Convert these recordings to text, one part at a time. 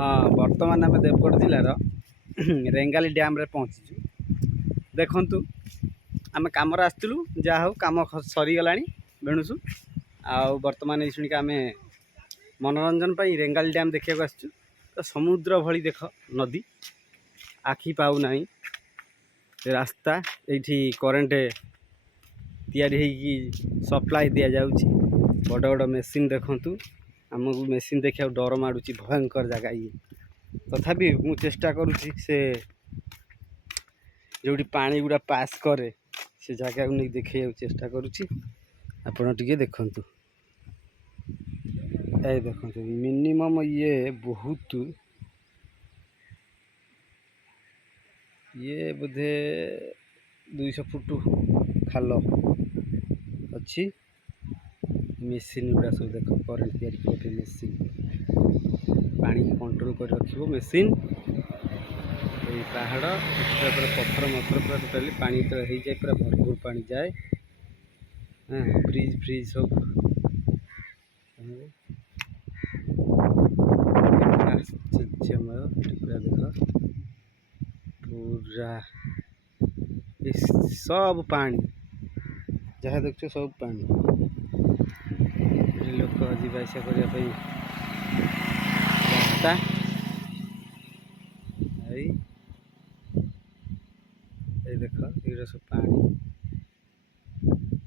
हाँ बर्तमान आम देवगढ़ जिलार रेंगाली डैम रे पहुँचीचु। देखु आम कम आसलु जहाँ हूँ कम सरीगला बेणुसु आउ बर्तमान ये शुणिक आम मनोरंजन पर रेंगाली डैम देखा आसचु। तो समुद्र भली देख नदी आखि पाऊना रास्ता ये करेन्ट तैयारी सप्लाई दि जाऊँगी। बड़ बड़ मेसीन देखु आमको मेसीन देखा डर माड़ुची भयंकर जगह ये तथापि मु चेष्टा करुँची से जोटी पानी गुड़ा पास करे से जगह को नहीं देखे चेष्टा करुँची। आपण टिके देखंतु ए देखंतु मिनिमम ये बहुत ये बोधे 200 फुट खाल अच्छी। मेसीन गुड़ा सब देख करेन्ट तैयारी मेसीन पानी कंट्रोल कर रखिबो मेसीन। ये पहाड़ पूरा पत्थर मथर पूरा टोटाली पानी तो हो जाए पूरा भरपूर पानी जाए। हाँ ब्रिज फ्रिज सब आश्चर्यमय पूरा देख पूरा सब पानी जहाँ देखो सब पानी लोक जावासा करने रास्ता ये देख ये सब पानी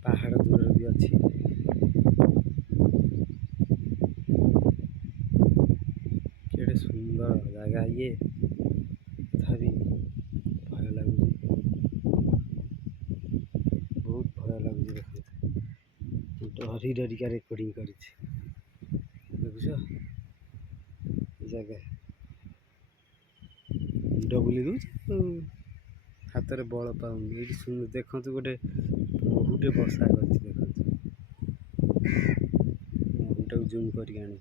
पहाड़ दूर भी अच्छी केड़े सुंदर जगह ये तथापि भय लगुच बहुत भय लगुच। देख डरी डरिका रेकर्डिंग कर जगह मुंड बुले दूँ हाथ में बल पाऊनी ये देखु गोटे बहुटे बसा कर देखु मुंडा को जूम कर आनी।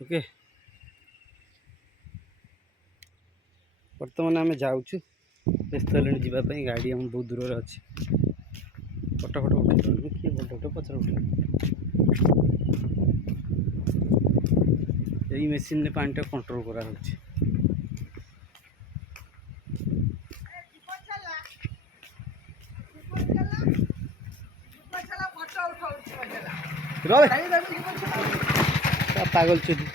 ओके बर्तमान आम जाऊँ व्यस्त जावाई गाड़ी आम बहुत दूर अच्छी फटो फटो उठे किए फटो पचर उठे यही मेसीन ने पानी कंट्रोल करा पागल चुदी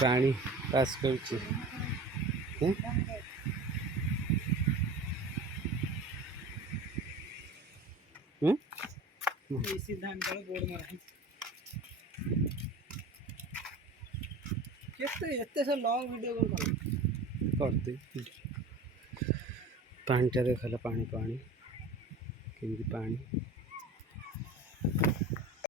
पानी पास कर लॉन्ग वीडियो करते पानी टा देखा पानी पानी केमती पानी